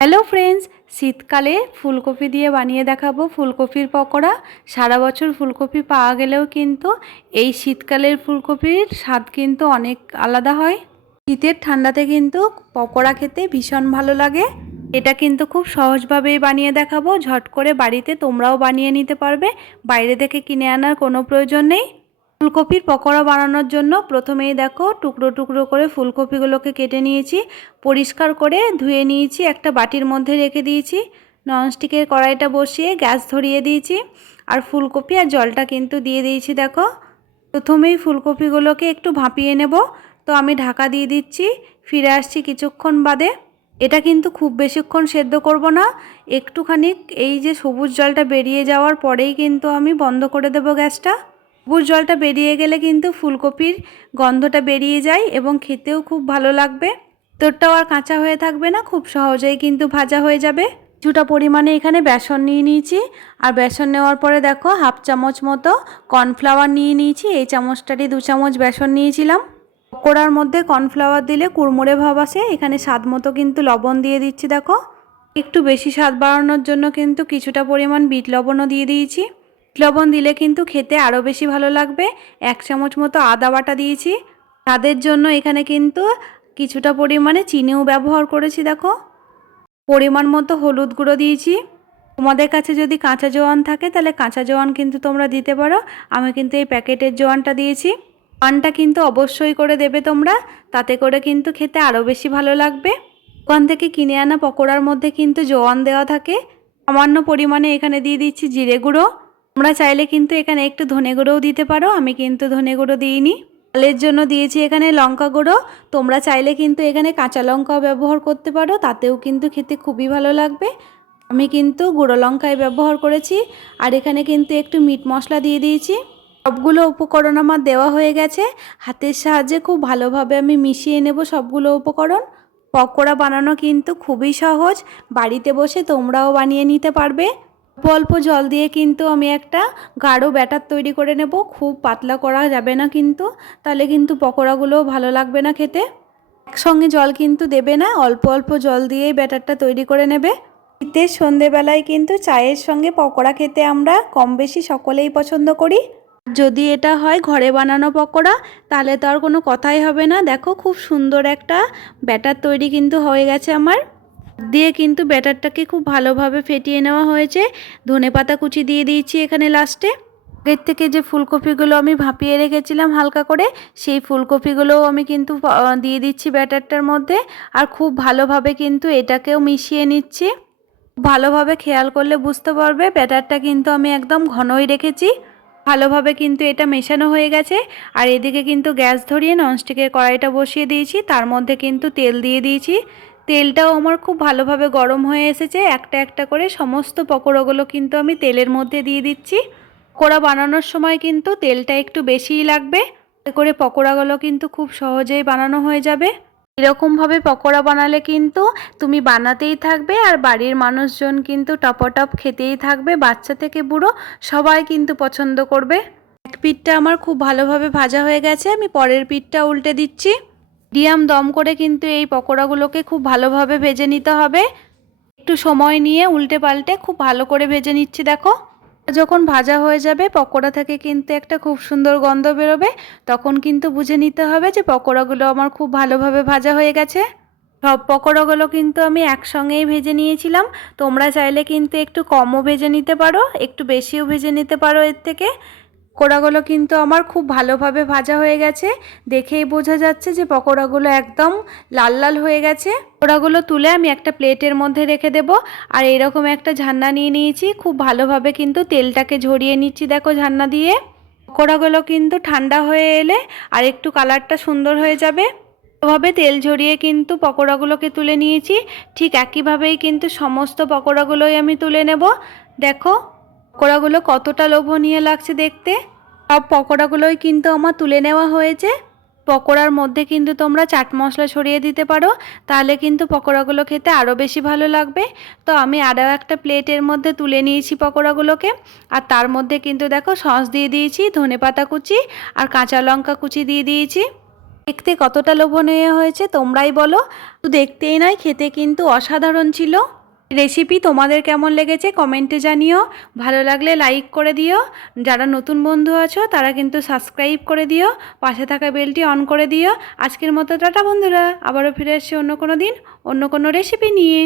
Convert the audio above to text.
Hello friends শীতকালে ফুলকপি দিয়ে বানিয়ে দেখাবো ফুলকপির পকোড়া। সারা বছর ফুলকপি পাওয়া গেলেও কিন্তু এই শীতকালের ফুলকপির স্বাদ কিন্তু অনেক আলাদা হয়। শীতের ঠান্ডাতে কিন্তু পকোড়া খেতে ভীষণ ভালো লাগে। এটা কিন্তু খুব সহজভাবেই বানিয়ে দেখাবো। ঝট করে বাড়িতে তোমরাও বানিয়ে নিতে পারবে। বাইরে থেকে কিনে আনার কোনো প্রয়োজন নেই। ফুলকপির পকোড়া বানানোর জন্য প্রথমেই দেখো টুকরো টুকরো করে ফুলকপিগুলোকে কেটে নিয়েছি, পরিষ্কার করে ধুয়ে নিয়েছি, একটা বাটির মধ্যে রেখে দিয়েছি, ননস্টিকের কড়াইটা বসিয়ে গ্যাস ধরিয়ে দিয়েছি, আর ফুলকপি আর জলটা কিন্তু দিয়ে দিয়েছি দেখো। প্রথমেই ফুলকপিগুলোকে একটু ভাপিয়ে নেব, তো আমি ঢাকা দিয়ে দিচ্ছি, ফিরে আসছি কিছুক্ষণ বাদে। এটা কিন্তু খুব বেশিক্ষণ সেদ্ধ করব না, একটুখানি এই যে সবুজ জলটা বেরিয়ে যাওয়ার পরেই কিন্তু আমি বন্ধ করে দেব গ্যাসটা। সবুজ জলটা বেরিয়ে গেলে কিন্তু ফুলকপির গন্ধটা বেরিয়ে যায় এবং খেতেও খুব ভালো লাগবে। তোরটাও আর কাঁচা হয়ে থাকবে না, খুব সহজেই কিন্তু ভাজা হয়ে যাবে। কিছুটা পরিমাণে এখানে বেসন নিয়ে নিয়েছি। আর বেসন নেওয়ার পরে দেখো, হাফ চামচ মতো কর্নফ্লাওয়ার নিয়ে নিয়েছি। এই চামচটারই দু চামচ বেসন নিয়েছিলাম। পকোড়ার মধ্যে কর্নফ্লাওয়ার দিলে কুড়মুড়ে ভাব আসে। এখানে স্বাদ মতো কিন্তু লবণ দিয়ে দিচ্ছি, দেখো। একটু বেশি স্বাদ বাড়ানোর জন্য কিন্তু কিছুটা পরিমাণ বিট লবণও দিয়ে দিয়েছি। লবণ দিলে কিন্তু খেতে আরও বেশি ভালো লাগবে। এক চামচ মতো আদা বাটা দিয়েছি। তাদের জন্য এখানে কিন্তু কিছুটা পরিমাণে চিনিও ব্যবহার করেছি, দেখো। পরিমাণ মতো হলুদ গুঁড়ো দিয়েছি। তোমাদের কাছে যদি কাঁচা জোয়ান থাকে, তাহলে কাঁচা জোয়ান কিন্তু তোমরা দিতে পারো। আমি কিন্তু এই প্যাকেটের জোয়ানটা দিয়েছি। পানটা কিন্তু অবশ্যই করে দেবে তোমরা। তাতে করে কিন্তু খেতে আরও বেশি ভালো লাগবে। দোকান থেকে কিনে আনা পকোড়ার মধ্যে কিন্তু জোয়ান দেওয়া থাকে। সামান্য পরিমাণে এখানে দিয়ে দিচ্ছি জিরে গুঁড়ো। তোমরা চাইলে কিন্তু এখানে একটু ধনে গুঁড়োও দিতে পারো, আমি কিন্তু ধনে গুঁড়ো দিইনি। ফলের জন্য দিয়েছি এখানে লঙ্কা গুঁড়ো, তোমরা চাইলে কিন্তু এখানে কাঁচা লঙ্কাও ব্যবহার করতে পারো, তাতেও কিন্তু খেতে খুবই ভালো লাগবে। আমি কিন্তু গুঁড়ো লঙ্কায় ব্যবহার করেছি, আর এখানে কিন্তু একটু মিট মশলা দিয়ে দিয়েছি। সবগুলো উপকরণ আমার দেওয়া হয়ে গেছে, হাতের সাহায্যে খুব ভালোভাবে আমি মিশিয়ে নেব সবগুলো উপকরণ। পকোড়া বানানো কিন্তু খুবই সহজ, বাড়িতে বসে তোমরাও বানিয়ে নিতে পারবে। অল্প অল্প জল দিয়ে কিন্তু আমি একটা গাঢ় ব্যাটার তৈরি করে নেব। খুব পাতলা করা যাবে না কিন্তু, তাহলে কিন্তু পকোড়াগুলোও ভালো লাগবে না খেতে। একসঙ্গে জল কিন্তু দেবে না, অল্প অল্প জল দিয়েই ব্যাটারটা তৈরি করে নেবে। শীতের সন্ধেবেলায় কিন্তু চায়ের সঙ্গে পকোড়া খেতে আমরা কম বেশি সকলেই পছন্দ করি। যদি এটা হয় ঘরে বানানো পকোড়া, তাহলে তো আর কোনো কথাই হবে না। দেখো, খুব সুন্দর একটা ব্যাটার তৈরি কিন্তু হয়ে গেছে আমার। দিয়ে কিন্তু ব্যাটারটাকে খুব ভালোভাবে ফেটিয়ে নেওয়া হয়েছে। ধনে পাতা কুচি দিয়ে দিয়েছি এখানে লাস্টে আগের থেকে যে ফুলকপিগুলো আমি ভাপিয়ে রেখেছিলাম হালকা করে, সেই ফুলকপিগুলোও আমি কিন্তু দিয়ে দিচ্ছি ব্যাটারটার মধ্যে। আর খুব ভালোভাবে কিন্তু এটাকেও মিশিয়ে নিচ্ছি। ভালোভাবে খেয়াল করলে বুঝতে পারবে, ব্যাটারটা কিন্তু আমি একদম ঘনই রেখেছি। ভালোভাবে কিন্তু এটা মেশানো হয়ে গেছে। আর এদিকে কিন্তু গ্যাস ধরিয়ে ননস্টিকের কড়াইটা বসিয়ে দিয়েছি। তার মধ্যে কিন্তু তেল দিয়ে দিয়েছি। তেলটাও আমার খুব ভালোভাবে গরম হয়ে এসেছে। একটা একটা করে সমস্ত পকোড়াগুলো কিন্তু আমি তেলের মধ্যে দিয়ে দিচ্ছি। পকোড়া বানানোর সময় কিন্তু তেলটা একটু বেশিই লাগবে। এতে করে পকোড়াগুলো কিন্তু খুব সহজেই বানানো হয়ে যাবে। এরকমভাবে পকোড়া বানালে কিন্তু তুমি বানাতেই থাকবে আর বাড়ির মানুষজন কিন্তু টপটপ খেতেই থাকবে। বাচ্চা থেকে বুড়ো সবাই কিন্তু পছন্দ করবে। এক পিঠটা আমার খুব ভালোভাবে ভাজা হয়ে গেছে। আমি পরের পিঠটা উল্টে দিচ্ছি। ডিয়াম দম করে কিন্তু এই পকোড়াগুলোকে খুব ভালোভাবে ভেজে নিতে হবে। একটু সময় নিয়ে উল্টে পাল্টে খুব ভালো করে ভেজে নিচ্ছি, দেখো। যখন ভাজা হয়ে যাবে, পকোড়া থেকে কিন্তু একটা খুব সুন্দর গন্ধ বেরোবে। তখন কিন্তু বুঝে নিতে হবে যে পকোড়াগুলো আমার খুব ভালোভাবে ভাজা হয়ে গেছে। সব পকোড়াগুলো কিন্তু আমি একসঙ্গেই ভেজে নিয়েছিলাম। তোমরা চাইলে কিন্তু একটু কমও ভেজে নিতে পারো, একটু বেশিও ভেজে নিতে পারো এর থেকে। পকোড়াগুলো কিন্তু আমার খুব ভালোভাবে ভাজা হয়ে গেছে। দেখেই বোঝা যাচ্ছে যে পকোড়াগুলো একদম লাল লাল হয়ে গেছে। পকোড়াগুলো তুলে আমি একটা প্লেটের মধ্যে রেখে দেব। আর এরকম একটা ঝান্না নিয়ে নিয়েছি। খুব ভালোভাবে কিন্তু তেলটাকে ঝরিয়ে নিচ্ছি দেখো ঝান্না দিয়ে। পকোড়াগুলো কিন্তু ঠান্ডা হয়ে এলে আর একটু কালারটা সুন্দর হয়ে যাবে। ভাবে তেল ঝরিয়ে কিন্তু পকোড়াগুলোকে তুলে নিয়েছি। ঠিক একইভাবেই কিন্তু সমস্ত পকোড়াগুলোই আমি তুলে নেব। দেখো পকোড়াগুলো কতটা লোভনীয় লাগছে দেখতে? সব পকোড়াগুলোই কিন্তু আমার তুলে নেওয়া হয়েছে। পকোড়ার মধ্যে কিন্তু তোমরা চাট মশলা ছড়িয়ে দিতে পারো, তাহলে কিন্তু পকোড়াগুলো খেতে আরও বেশি ভালো লাগবে। তো আমি আরও একটা প্লেটের মধ্যে তুলে নিয়েছি পকোড়াগুলোকে। আর তার মধ্যে কিন্তু দেখো সস দিয়ে দিয়েছি, ধনে পাতা কুচি আর কাঁচা লঙ্কা কুচি দিয়ে দিয়েছি। দেখতে কতটা লোভনীয় হয়েছে তোমরাই বলো। তো দেখতেই নয়, খেতে কিন্তু অসাধারণ ছিল। রেসিপি তোমাদের কেমন লেগেছে কমেন্টে জানিও। ভালো লাগলে লাইক করে দিও। যারা নতুন বন্ধু আছো, তারা কিন্তু সাবস্ক্রাইব করে দিও। পাশে থাকা বেলটি অন করে দিও। আজকের মতো টাটা বন্ধুরা। আবারও ফিরে আসছি অন্য কোনো দিন, অন্য কোনো রেসিপি নিয়ে।